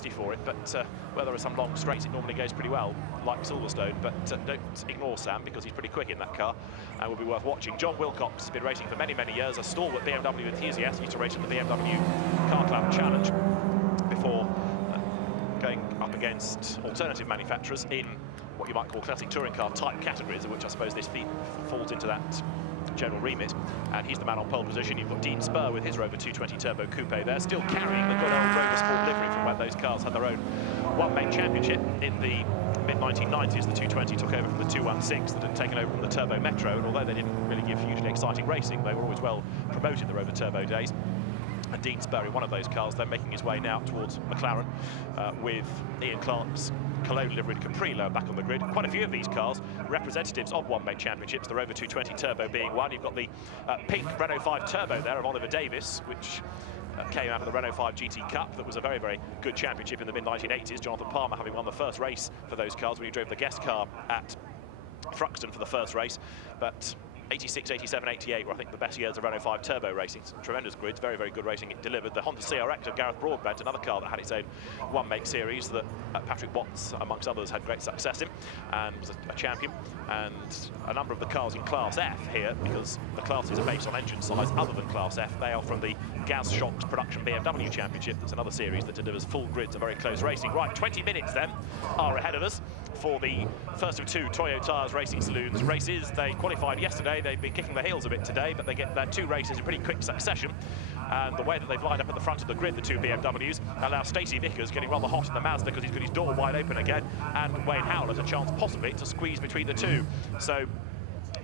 60 for it, but where there are some long straights, it normally goes pretty well, like Silverstone. But don't ignore Sam, because he's pretty quick in that car and will be worth watching. John Wilcox has been racing for many, many years, a stalwart BMW enthusiast. Used to race in the BMW Car Club Challenge before going up against alternative manufacturers in what you might call classic touring car type categories, of which I suppose this falls into that general remit. And he's the man on pole position. You've got Dean Spur with his Rover 220 Turbo Coupe there, still carrying the good old Rover Sport livery from when those cars had their own one-make championship in the mid-1990s. The 220 took over from the 216 that had taken over from the Turbo Metro, and although they didn't really give hugely exciting racing, they were always well promoted, the Rover Turbo days. And Dean Spur in one of those cars, then making his way now towards McLaren with Ian Clark's Cologne liveried Capri lower back on the grid. Quite a few of these cars representatives of one-make championships, the Rover 220 Turbo being one. You've got the pink Renault 5 Turbo there of Oliver Davis, which came out of the Renault 5 GT Cup. That was a very, very good championship in the mid-1980s. Jonathan Palmer having won the first race for those cars when he drove the guest car at Thruxton for the first race. But 86, 87, 88 were, I think, the best years of Renault 5 Turbo racing. Some tremendous grids, very, very good racing it delivered. The Honda CRX of Gareth Broadbent, another car that had its own one-make series that Patrick Watts, amongst others, had great success in and was a champion. And a number of the cars in Class F here, because the classes are based on engine size other than Class F, they are from the Gaz Shocks Production BMW Championship. That's another series that delivers full grids and very close racing. Right, 20 minutes then are ahead of us for the first of two Toyo Tyres Racing Saloons races. They qualified yesterday. They've been kicking their heels a bit today, but they get their two races in pretty quick succession. And the way that they've lined up at the front of the grid, the two BMWs, allow Stacey Vickers, getting rather hot in the Mazda because he's got his door wide open again, and Wayne Howlett a chance possibly to squeeze between the two. So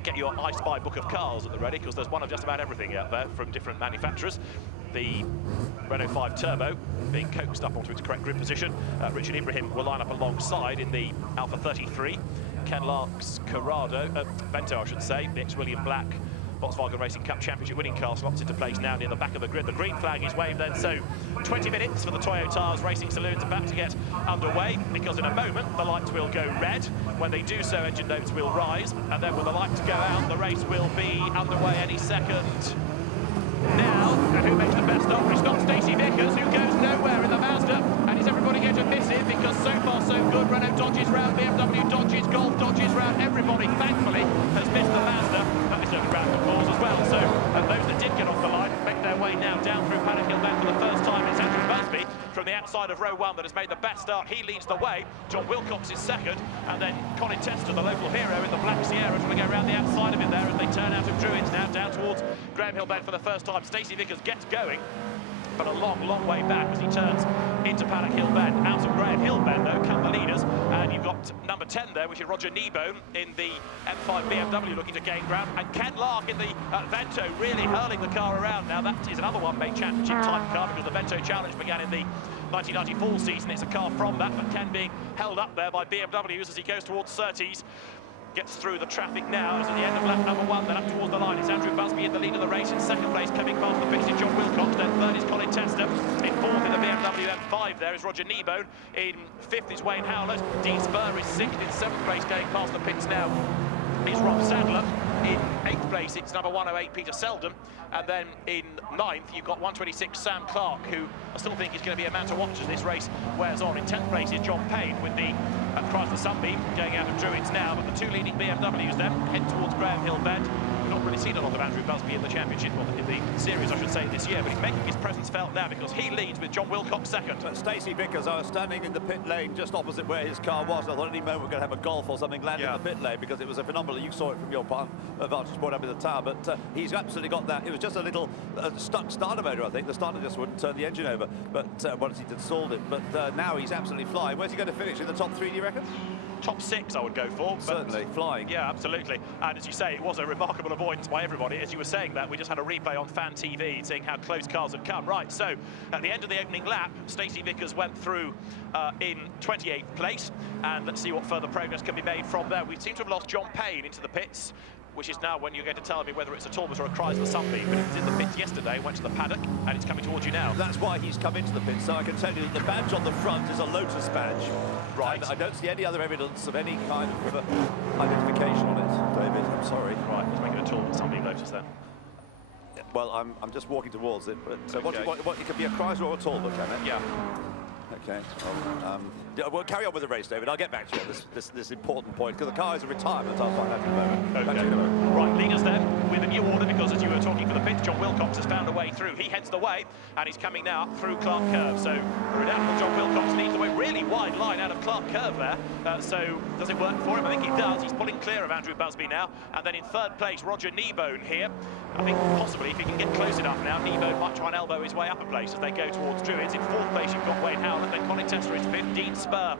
get your I Spy book of cars at the ready, because there's one of just about everything out there from different manufacturers. The Renault 5 Turbo being coaxed up onto its correct grid position. Richard Ibrahim will line up alongside in the Alpha 33. Ken Lark's Vento, I should say, the ex-William Black Volkswagen Racing Cup Championship winning car slots into place now near the back of the grid. The green flag is waved then, so 20 minutes for the Toyo Tyres Racing Saloons about to get underway, because in a moment the lights will go red. When they do so, engine notes will rise, and then when the lights go out, the race will be underway any second now. And who makes the best start? It's not Stacey Vickers, who goes nowhere in the Mazda. And is everybody going to miss him? Because so far so good. Renault dodges round, BMW dodges, Golf dodges round. Everybody, thankfully, has missed the Mazda. That is a round of applause as well. So those that did get off the line make their way now down through Paddock Hill Bend for the first time. It's Andrew Busby from the outside of row one that has made the best start. He leads the way. John Wilcox is second, and then Colin Tester, the local hero in the Black Sierra, trying to go around the outside of him there as they turn out of Druids now down towards Graham Hill Bend for the first time. Stacey Vickers gets going, but a long, long way back as he turns into Paddock Hill Bend. Out of Graham Hill Bend, though, come the leaders, and you've got number 10 there, which is Roger Kneebone in the M5 BMW looking to gain ground, and Ken Lark in the Vento really hurling the car around. Now that is another one-make championship type car, because the Vento Challenge began in the 1994 season. It's a car from that, but Ken being held up there by BMWs as he goes towards Surtees. Gets through the traffic now. It's at the end of lap number one, then up towards the line. It's Andrew Busby in the lead of the race. In second place, coming past the pits is John Wilcox. Then third is Colin Tester. In fourth in the BMW M5 there is Roger Kneebone. In fifth is Wayne Howlett. Dean Spur is sixth. In seventh place, going past the pits now, is Rob Sadler. In eighth place, it's number 108, Peter Seldon. And then in ninth, you've got 126, Sam Clark, who I still think is going to be a man to watch as this race wears on. In 10th place is John Payne with the Chrysler Sunbeam going out of Druids now. But the two leading BMWs then head towards Graham Hill Bend. We've not really seen a lot of Andrew Busby in the championship, or in the series, I should say, this year. But he's making his presence felt now, because he leads with John Wilcox second. Stacey Vickers, I was standing in the pit lane just opposite where his car was. I thought any moment we're going to have a Golf or something land in the pit lane, because it was a phenomenal. You saw it from your vantage point up in the tower, but he's absolutely got that. It was just a little stuck starter motor, I think. The starter just wouldn't turn the engine over, but once he'd installed it. But now he's absolutely flying. Where's he going to finish? In the top three, do you reckon? Top six, I would go for. Certainly, flying. Yeah, absolutely. And as you say, it was a remarkable avoidance by everybody. As you were saying that, we just had a replay on Fan TV seeing how close cars had come. Right, so at the end of the opening lap, Stacey Vickers went through in 28th place. And let's see what further progress can be made from there. We seem to have lost John Payne into the pits, which is now when you're going to tell me whether it's a Talbot or a Chrysler Sunbeam. But it was in the pits yesterday, went to the paddock, and it's coming towards you now. That's why he's come into the pits, so I can tell you that the badge on the front is a Lotus badge. Right. And I don't see any other evidence of any kind of identification on it, David. I'm sorry. Right, let's make it a Talbot Sunbeam Lotus then. Well, I'm just walking towards it, but it could be a Chrysler or a Talbot, can it? Yeah. Okay. Well, we'll carry on with the race, David. I'll get back to you on this important point, because the car is a retirement. I'll find out in a moment. Okay. Back to you in a moment. Right, leaders then with a new order, because as you were talking for the pits, John Wilcox has found a way through. He heads the way, and he's coming now through Clark Curve. So the redoubtable John Wilcox leads the way. Really wide line out of Clark Curve there. So does it work for him? I think it does. He's pulling clear of Andrew Busby now. And then in third place, Roger Kneebone here. I think possibly if he can get close enough now, Kneebone might try and elbow his way up a place as they go towards Druids. In fourth place, you've got Wayne Howland, then Colin Tester is fifth. Dean Spur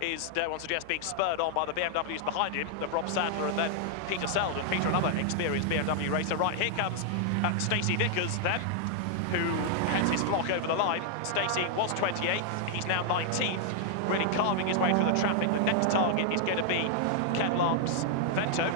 is, dare one suggest, being spurred on by the BMWs behind him, of Rob Sadler and then Peter Selden. Peter, another experienced BMW racer. Right, here comes Stacey Vickers then, who heads his flock over the line. Stacey was 28th, he's now 19th, really carving his way through the traffic. The next target is going to be Ken Lark's Vento.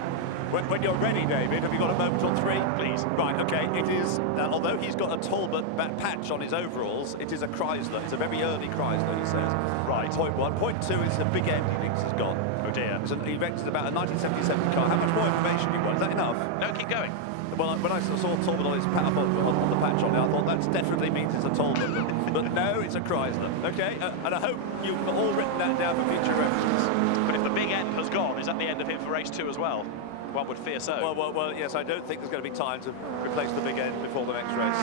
When you're ready, David, have you got a moment or three? Please. Right, okay. It is, although he's got a Talbot patch on his overalls, it is a Chrysler. It's a very early Chrysler, he says. Right. Point one. Point two is the big end he thinks he's got. Oh dear. He reckons it's about a 1977 car. How much more information do you want? Is that enough? No, keep going. Well, when I saw Talbot on his on the patch on there, I thought that definitely means it's a Talbot. But no, it's a Chrysler. Okay, and I hope you've all written that down for future reference. But if the big end has gone, is that the end of him for race 2 as well? One would fear so. Well, yes, I don't think there's going to be time to replace the big end before the next race.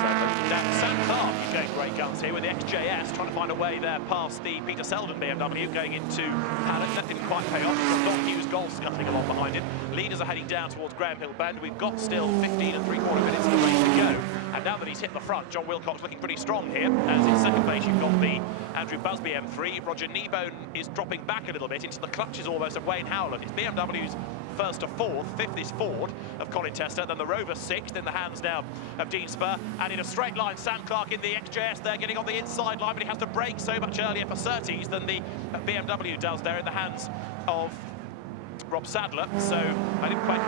Now, Sam Clark is going great guns here with the XJS, trying to find a way there past the Peter Selden BMW, going into Paddock. That didn't quite pay off. Don Hughes Golf scuttling along behind him. Leaders are heading down towards Graham Hill Bend. We've got still 15 3/4 minutes of the race to go. And now that he's hit the front, John Wilcox looking pretty strong here. As in second place, you've got the Andrew Busby M3. Roger Kneebone is dropping back a little bit into the clutches almost of Wayne Howland. It's BMW's first to fourth, fifth is Ford of Colin Tester, then the Rover sixth in the hands now of Dean Spur, and in a straight line Sam Clark in the XJS there, getting on the inside line, but he has to brake so much earlier for Surtees than the BMW does there in the hands of Rob Sadler, so I didn't quite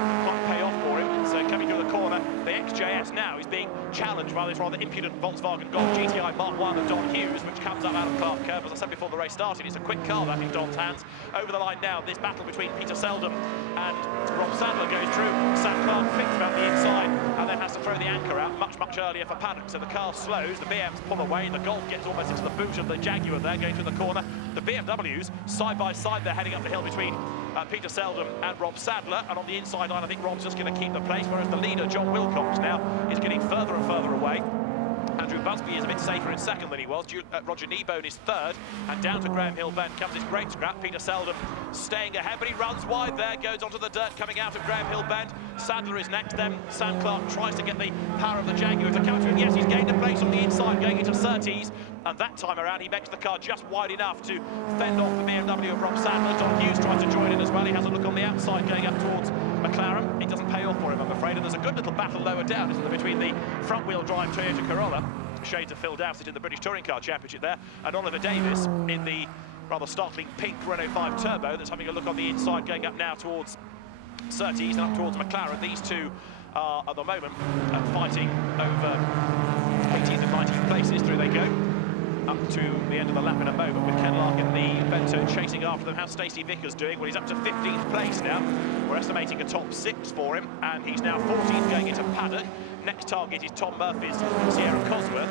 pay off for him. So coming through the corner, the XJS now is being challenged by this rather impudent Volkswagen Golf GTI Mark 1 of Don Hughes, which comes up out of Clark Curve. As I said before the race started, it's a quick car that in Don's hands. Over the line now, this battle between Peter Selden and Rob Sadler goes through. Sam Clark thinks about the inside and then has to throw the anchor out much earlier for Paddock. So the car slows, the BMs pull away, the Golf gets almost into the boot of the Jaguar there, going through the corner. The BMWs, side by side, they're heading up the hill between Peter Selden and Rob Sadler, and on the inside line I think Rob's just going to keep the place, whereas the leader John Wilcox now is getting further and further away. Andrew Busby is a bit safer in second than he was. Roger Kneebone is third, and down to Graham Hill Bend comes this great scrap. Peter Selden staying ahead, but he runs wide there, goes onto the dirt coming out of Graham Hill Bend. Sadler is next, then Sam Clark tries to get the power of the Jaguar to come through. Yes, he's gained a place on the inside going into Surtees, and that time around he makes the car just wide enough to fend off the BMW of Rob Sadler. Don Hughes tries to join in as well. He has a look on the outside going up towards McLaren. It doesn't pay off for him, I'm afraid, and there's a good little battle lower down, isn't there, between the front-wheel drive Toyota Corolla, shades of Phil Dowsett in the British Touring Car Championship there, and Oliver Davis in the rather startling pink Renault 5 Turbo that's having a look on the inside going up now towards Surtees and up towards McLaren. These two are at the moment fighting over 18th and 19th places. Through they go up to the end of the lap in a moment, with Ken Lark in the Vento chasing after them. How's Stacey Vickers doing? Well, he's up to 15th place now. We're estimating a top 6 for him, and he's now 14th going into Paddock. Next target is Tom Murphy's Sierra Cosworth.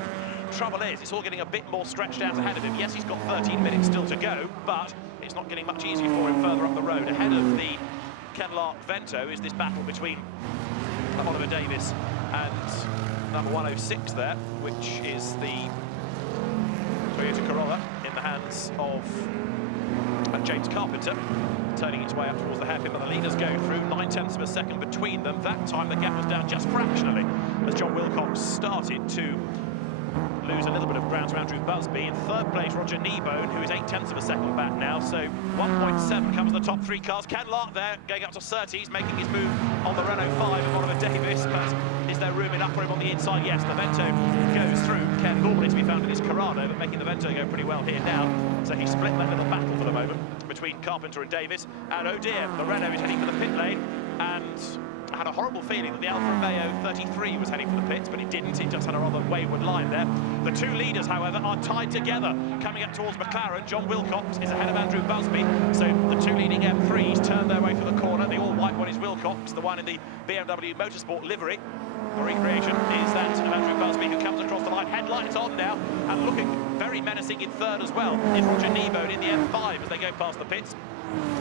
Trouble is, it's all getting a bit more stretched out ahead of him. Yes, he's got 13 minutes still to go, but it's not getting much easier for him further up the road. Ahead of the Ken Lark Vento is this battle between Oliver Davis and number 106 there, which is the Toyota Corolla in the hands of James Carpenter, turning its way up towards the hairpin, but the leaders go through, 9/10 of a second between them. That time the gap was down just fractionally as John Wilcox started to lose a little bit of ground to Andrew Busby. In third place, Roger Kneebone, who is 8/10 of a second back now, so 1.7 comes the top 3 cars. Ken Lark there, going up to Surtees, making his move on the Renault 5 of Oliver Davis, but is there room enough for him on the inside? Yes, the Vento goes through. Ken normally to be found in his Corrado, but making the Vento go pretty well here now, so he split that little battle for the moment between Carpenter and Davis, and oh dear, the Renault is heading for the pit lane, and I had a horrible feeling that the Alfa Romeo 33 was heading for the pits, but it didn't. It just had a rather wayward line there. The two leaders, however, are tied together. Coming up towards McLaren, John Wilcox is ahead of Andrew Busby. So the two leading M3s turn their way through the corner. The all-white one is Wilcox, the one in the BMW Motorsport livery. the recreation is that of Andrew Busby, who comes across the line. Headlights on now, and looking very menacing in third as well is Roger Nebo in the M5 as they go past the pits.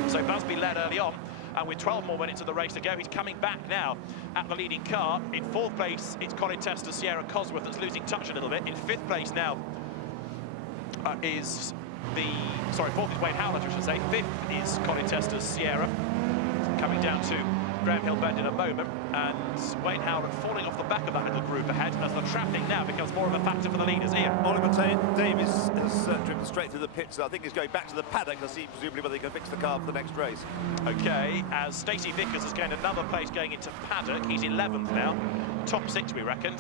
So Busby led early on, and with 12 more minutes of the race to go, he's coming back now at the leading car. In fourth place, it's Colin Tester, Sierra Cosworth that's losing touch a little bit. In fifth place now fourth is Wayne Howlett, I should say. Fifth is Colin Tester's Sierra, coming down to Graham Hill Bend in a moment, and Wayne Howlett falling off the back of that little group ahead as the traffic now becomes more of a factor for the leaders here. Oliver Davies has driven straight through the pits, so I think he's going back to the paddock to see presumably whether he can fix the car for the next race. Okay, as Stacey Vickers has gained another place going into paddock. He's 11th now. Top 6, we reckon.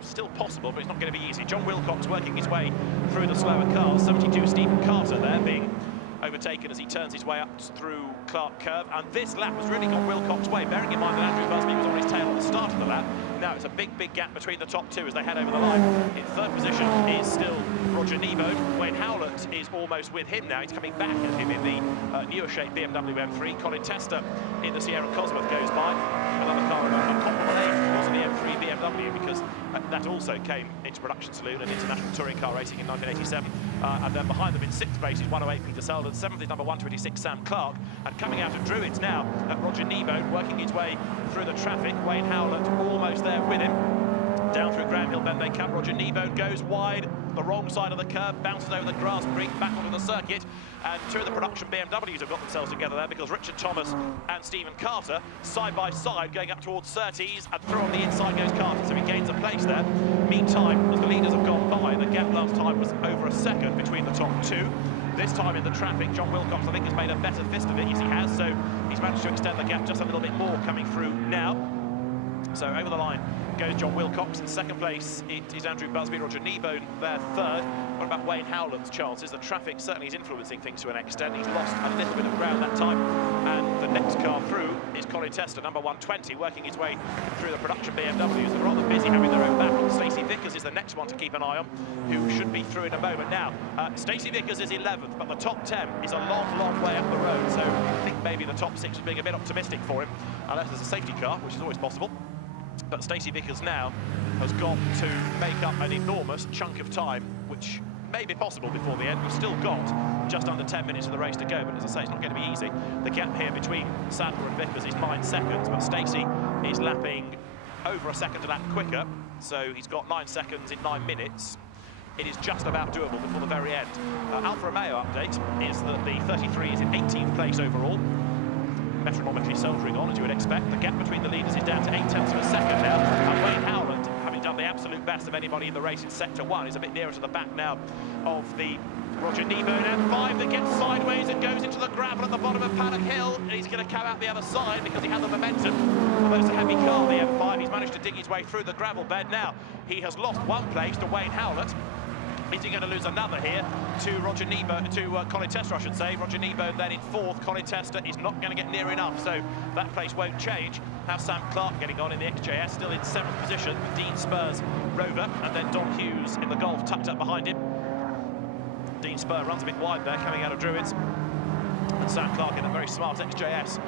Still possible, but it's not going to be easy. John Wilcox working his way through the slower cars. 72 Stephen Carter there being overtaken as he turns his way up through Clark Curve, and this lap has really gone Wilcox's way, bearing in mind that Andrew Busby was on his tail at the start of the lap. Now it's a big gap between the top two as they head over the line. In third position is still Roger Nebo. Wayne Howlett is almost with him now. He's coming back at him in the newer shape BMW M3. Colin Tester in the Sierra Cosworth goes by. Another car in a comparable age was the M3 BMW, because that also came into production saloon and international touring car racing in 1987. And then behind them in sixth place is 108 Peter Selden, seventh is number 126 Sam Clark, and coming out of Druids now at Roger Nebo, working his way through the traffic. Wayne Howlett almost there with him. Down through Graham Hill Bend they come. Roger Nebo goes wide, the wrong side of the curve, bounces over the grass brink, back onto the circuit, and two of the production BMWs have got themselves together there, because Richard Thomas and Stephen Carter, side by side, going up towards Surtees, and through on the inside goes Carter, so he gains a place there. Meantime, as the leaders have gone by, the gap last time was over a second between the top two. This time in the traffic, John Wilcox, I think, has made a better fist of it, yes he has, so he's managed to extend the gap just a little bit more coming through now. So over the line goes John Wilcox. In second place, it is Andrew Busby. Roger Nebo there third. What about Wayne Howlett's chances? The traffic certainly is influencing things to an extent. He's lost a little bit of ground that time. And the next car through is Colin Tester, number 120, working his way through the production BMWs. They're rather busy having their own battle. Stacey Vickers is the next one to keep an eye on, who should be through in a moment. Now, Stacey Vickers is 11th, but the top 10 is a long way up the road. So I think maybe the top 6 is being a bit optimistic for him, unless there's a safety car, which is always possible. But Stacey Vickers now has got to make up an enormous chunk of time, which may be possible before the end. We've still got just under 10 minutes of the race to go, but as I say, it's not going to be easy. The gap here between Sadler and Vickers is 9 seconds, but Stacey is lapping over a second a lap quicker, so he's got 9 seconds in 9 minutes. It is just about doable before the very end. Alfa Romeo update is that the 33 is in 18th place overall, metronomically soldiering on, as you would expect. The gap between the leaders is down to 0.8 of a second now, and Wayne Howlett, having done the absolute best of anybody in the race in Sector 1, is a bit nearer to the back now of the Roger Nebo M5 that gets sideways and goes into the gravel at the bottom of Paddock Hill, and he's going to come out the other side because he had the momentum. Although it's a heavy car, the M5, he's managed to dig his way through the gravel bed. Now, he has lost one place to Wayne Howlett. Is he going to lose another here to Roger Nebo, to Colin Tester, I should say? Roger Nebo then in fourth. Colin Tester is not going to get near enough, so that place won't change. Now Sam Clark getting on in the XJS, still in 7th position. Dean Spur's Rover, and then Don Hughes in the Golf tucked up behind him. Dean Spur runs a bit wide there, coming out of Druids. And Sam Clark in a very smart XJS,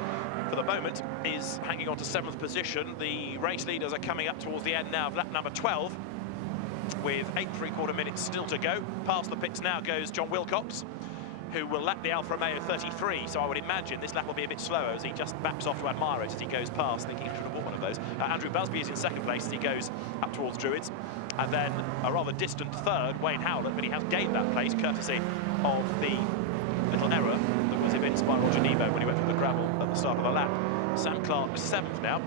for the moment, is hanging on to 7th position. The race leaders are coming up towards the end now of lap number 12. With 8 3/4 minutes still to go. Past the pits now goes John Wilcox, who will lap the Alfa Romeo 33, so I would imagine this lap will be a bit slower as he just backs off to admire it as he goes past, thinking I should have bought one of those. Andrew Busby is in second place as he goes up towards Druids, and then a rather distant third, Wayne Howlett, but he has gained that place courtesy of the little error that was evinced by Roger Nebo when he went through the gravel at the start of the lap. Sam Clark 7th now,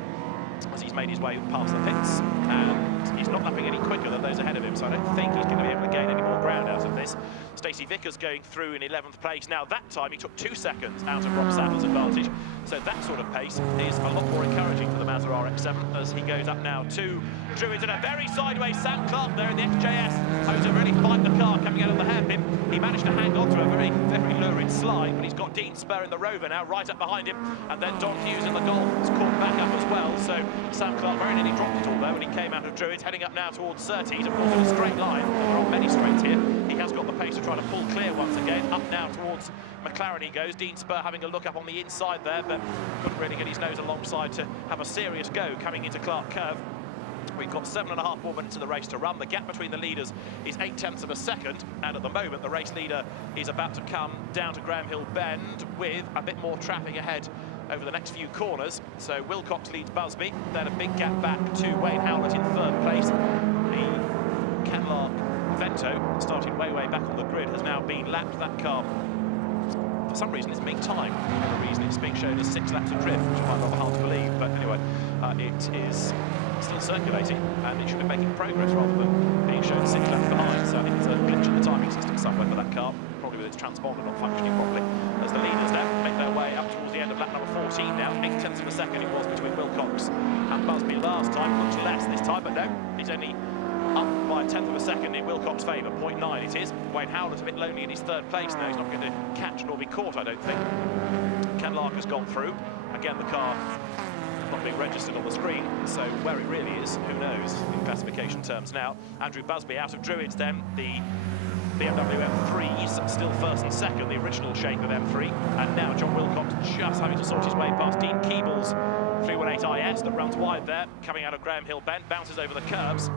as he's made his way past the pits, and he's not lapping any quicker than those ahead of him, so I don't think he's going to be able to gain any more ground out of this. Stacey Vickers going through in 11th place. Now that time he took 2 seconds out of Rob Sadler's advantage, so that sort of pace is a lot more encouraging for the Mazda RX-7 as he goes up now to Druids, and a very sideways Sam Clark there in the XJS, having to really fight the car coming out of the hairpin. He managed to hang on to a very lurid slide, but he's got Dean Spur in the Rover now right up behind him, and then Don Hughes in the Golf has caught back up as well, so Sam Clark very nearly dropped it all there when he came out of Druids, heading up now towards Surtees, of course in a straight line. There are many straights here. He has got the pace to try to pull clear once again. Up now towards McLaren he goes. Dean Spur having a look up on the inside there, but couldn't really get his nose alongside to have a serious go coming into Clark Curve. We've got 7.5 more minutes of the race to run. The gap between the leaders is 0.8 of a second, and at the moment the race leader is about to come down to Graham Hill Bend with a bit more traffic ahead over the next few corners. So Wilcox leads Busby, then a big gap back to Wayne Howlett in 3rd place. The Kenlark Vento, starting way back on the grid, has now been lapped. That car, for some reason, isn't being timed. For whatever reason, it's being shown as 6 laps adrift, which I find rather hard to believe. But anyway, it is still circulating, and it should be making progress rather than being shown 6 laps behind. So I think there's a glitch in the timing system somewhere for that car, probably with its transponder not functioning properly. As the leaders now make their way up towards the end of lap number 14 now. 0.8 of a second it was between Wilcox and Busby last time. Looks less this time, but no, it's only up by 1/10 of a second in Wilcox's favour. 0.9 it is. Wayne Howlett's a bit lonely in his 3rd place now. He's not going to catch nor be caught, I don't think. Kenlark has gone through. Again, the car not being registered on the screen, so where it really is, who knows in classification terms now. Andrew Busby out of Druids then, the BMW M3s still 1st and 2nd, the original shape of M3, and now John Wilcox just having to sort his way past Dean Keeble's 318 IS that runs wide there, coming out of Graham Hill Bend, bounces over the curbs.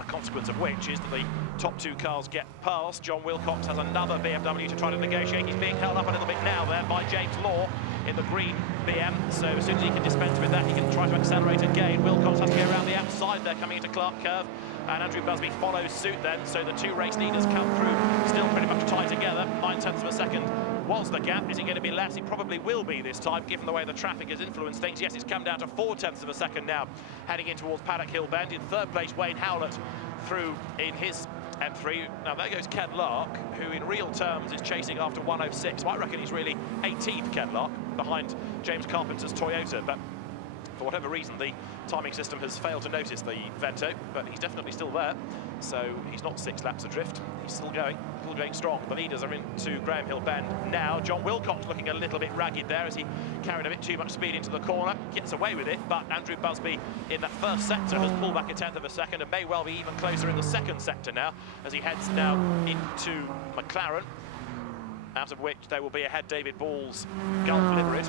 A consequence of which is that the top 2 cars get past. John Wilcox has another BMW to try to negotiate. He's being held up a little bit now there by James Law in the green BM, so as soon as he can dispense with that, he can try to accelerate again. Wilcox has to go around the outside there, coming into Clark Curve, and Andrew Busby follows suit then, so the 2 race leaders come through still pretty much tied together. 0.9 of a second was the gap. Is it going to be less? It probably will be this time, given the way the traffic has influenced things. Yes, it's come down to 0.4 of a second now, heading in towards Paddock Hill Bend. In 3rd place, Wayne Howlett through in his M3. Now there goes Kenlark, who in real terms is chasing after 106. I reckon he's really 18th, Kenlark, behind James Carpenter's Toyota, but for whatever reason the timing system has failed to notice the Vento, but he's definitely still there, so he's not 6 laps adrift. He's still going strong. The leaders are into Graham Hill Bend now. John Wilcox looking a little bit ragged there as he carried a bit too much speed into the corner, gets away with it, but Andrew Busby in that 1st sector has pulled back 1/10 of a second and may well be even closer in the 2nd sector now as he heads now into McLaren, out of which there will be ahead David Ball's Gulf Livered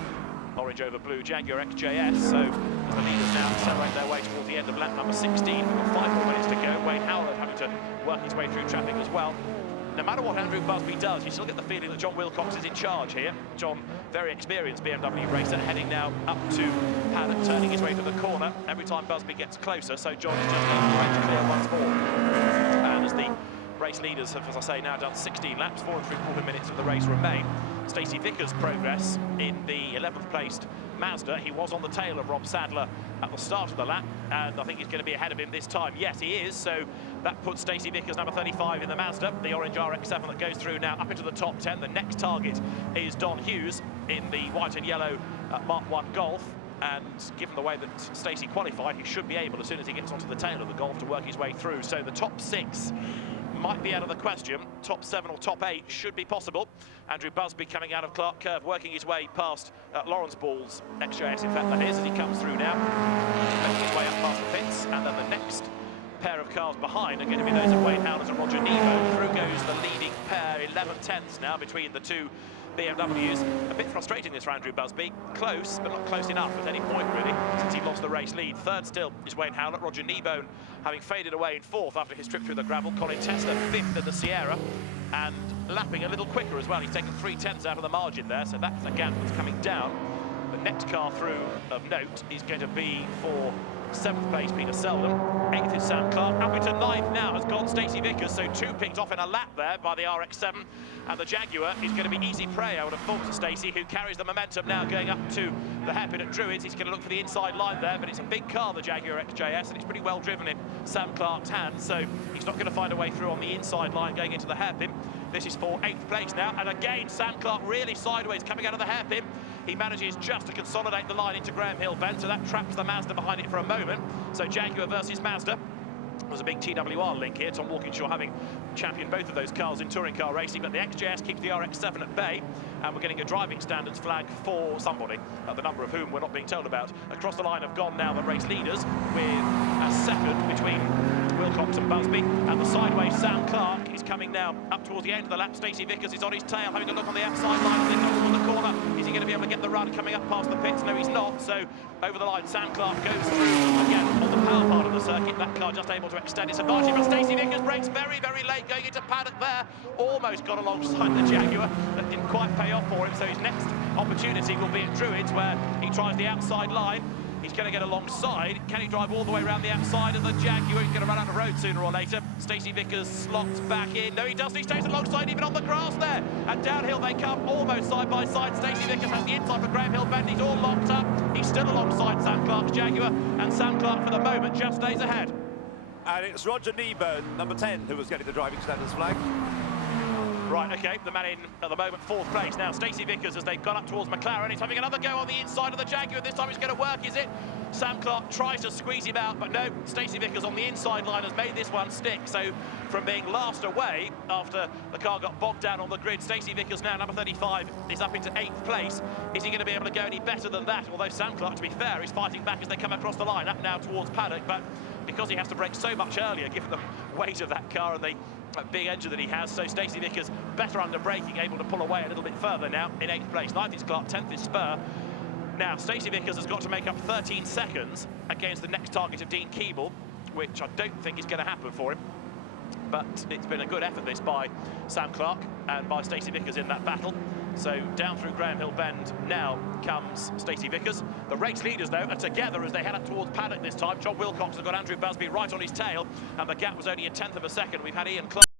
orange over blue Jaguar XJS. So as the leaders now accelerate their way towards the end of lap number 16, we've got 5 more minutes to go. Wayne Howlett having to work his way through traffic as well. No matter what Andrew Busby does, you still get the feeling that John Wilcox is in charge here. John, very experienced BMW racer, heading now up to Paddock, turning his way to the corner every time Busby gets closer, so John is just going to clear once more. And as the race leaders have, as I say, now done 16 laps, 4 3/4 minutes of the race remain. Stacey Vickers' progress in the 11th placed Mazda. He was on the tail of Rob Sadler at the start of the lap, and I think he's going to be ahead of him this time. Yes, he is, so that puts Stacey Vickers, number 35 in the Mazda, the orange RX-7 that goes through now up into the top 10. The next target is Don Hughes in the white and yellow Mark 1 Golf. And given the way that Stacey qualified, he should be able, as soon as he gets onto the tail of the Golf, to work his way through. So the top 6 might be out of the question. Top 7 or top 8 should be possible. Andrew Busby coming out of Clark Curve, working his way past Lawrence Ball's XJS, in fact that is, as he comes through now, making his way up past the pits, and then the next pair of cars behind are going to be those of Wayne Howlett and Roger Nebo. Through goes the leading pair, 11/10 now between the 2 BMWs. A bit frustrating this for Andrew Busby. Close, but not close enough at any point, really, since he lost the race lead. 3rd still is Wayne Howlett. Roger Nebo having faded away in 4th after his trip through the gravel. Colin Tester 5th in the Sierra, and lapping a little quicker as well. He's taken 3/10 out of the margin there, so that's a gap that's coming down. The next car through of note is going to be for 7th place Peter Seldon, 8th is Sam Clark, up into 9th now has gone Stacey Vickers, so 2 picked off in a lap there by the RX-7, and the Jaguar is going to be easy prey, I would have thought, to Stacey, who carries the momentum now going up to the hairpin at Druids. He's going to look for the inside line there, but it's a big car, the Jaguar XJS, and it's pretty well driven in Sam Clark's hands, so he's not going to find a way through on the inside line going into the hairpin. This is for 8th place now, and again Sam Clark really sideways coming out of the hairpin. He manages just to consolidate the line into Graham Hill Bend, so that traps the Mazda behind it for a moment. So Jaguar versus Mazda. There's a big TWR link here, Tom Walkinshaw having championed both of those cars in touring car racing, but the XJS keeps the RX-7 at bay, and we're getting a driving standards flag for somebody, the number of whom we're not being told about. Across the line have gone now the race leaders, with a second between Wilcox and Busby, and the sideways Sam Clark is coming now up towards the end of the lap. Stacey Vickers is on his tail, having a look on the outside line as they come towards the corner. Is he going to be able to get the run coming up past the pits? No, he's not. So over the line, Sam Clark goes through again on the power part of the circuit. That car just able to extend its advantage, but Stacey Vickers brakes very, very late going into paddock there. Almost got alongside the Jaguar. That didn't quite pay off for him, so his next opportunity will be at Druids, where he tries the outside line. He's going to get alongside. Can he drive all the way around the outside of the Jaguar? He's going to run out of road sooner or later. Stacey Vickers slots back in. No, he doesn't. He stays alongside, even on the grass there. And downhill they come, almost side by side. Stacey Vickers has the inside for Graham Hill Bend. He's all locked up. He's still alongside Sam Clark's Jaguar. And Sam Clark, for the moment, just stays ahead. And it's Roger Kneeburn, number 10, who was getting the driving standards flag. Right, OK, the man in, at the moment, 4th place. Now, Stacey Vickers, as they've gone up towards McLaren, he's having another go on the inside of the Jaguar. This time it's going to work, is it? Sam Clark tries to squeeze him out, but no, Stacey Vickers on the inside line has made this one stick. So, from being last away after the car got bogged down on the grid, Stacey Vickers now, number 35, is up into 8th place. Is he going to be able to go any better than that? Although Sam Clark, to be fair, is fighting back as they come across the line, up now towards paddock, but because he has to brake so much earlier, given the weight of that car and the big engine that he has, so Stacey Vickers better under braking, able to pull away a little bit further now in 8th place. 9th is Clark, 10th is Spur. Now, Stacey Vickers has got to make up 13 seconds against the next target of Dean Keeble, which I don't think is going to happen for him. But it's been a good effort, this, by Sam Clark and by Stacey Vickers in that battle. So down through Graham Hill Bend now comes Stacey Vickers. The race leaders, though, are together as they head up towards paddock this time. John Wilcox has got Andrew Busby right on his tail, and the gap was only a 10th of a second. We've had Ian Clark